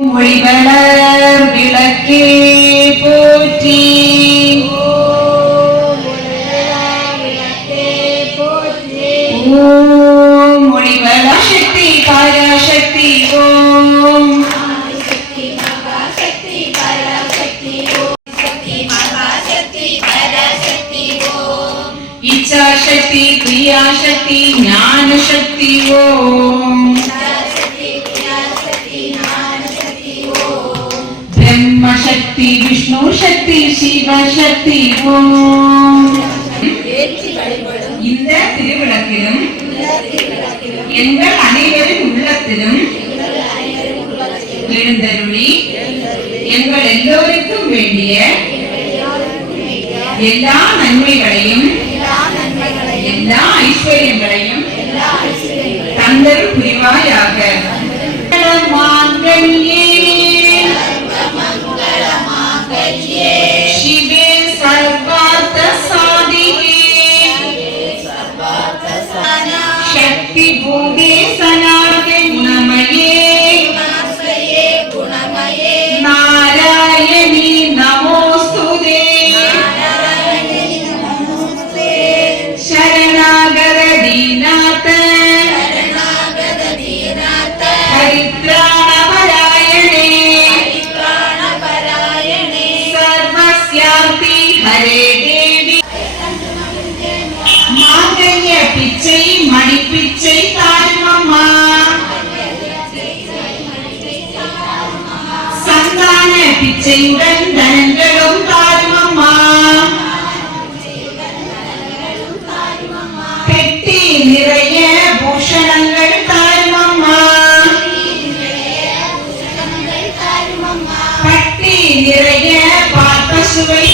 மொழிவளர் விளக்கே போற்றி. ஓம் மொழிவள சக்தி பராசக்தி ஓம். இச்சாசக்தி சக்தி ஞானசக்தி ஓம். சக்தி விஷ்ணு சக்தி சிவ சக்தி ஓம். இந்த திருவிளக்கிலும் எங்கள் அனைவரின் உள்ளத்திலும் எழுந்தருளி எங்கள் எல்லோருக்கும் வேண்டிய எல்லா நன்மைகளையும் எல்லா ஐஸ்வர்யங்களையும் தந்தரும் புரிவாயாக. மாங்கல்ய சக்தி பூண்டேசனாதே குணமயே குணாசயே குணமயே நாராயணி நமோஸ்துதே நாராயணி நமோஸ்துதே சரணாகர தீநாத சரணாகர தீநாத ஹரித்ராணபராயணே ஹரித்ராணபராயணே சர்வஸ்யாந்தி ஹரே பிச்சையுடன் தனங்களும் தாருமம்மா பெட்டி நிறைய பூஷணங்கள் தாருமம்மா பட்டி நிறைய பாற்பசுவை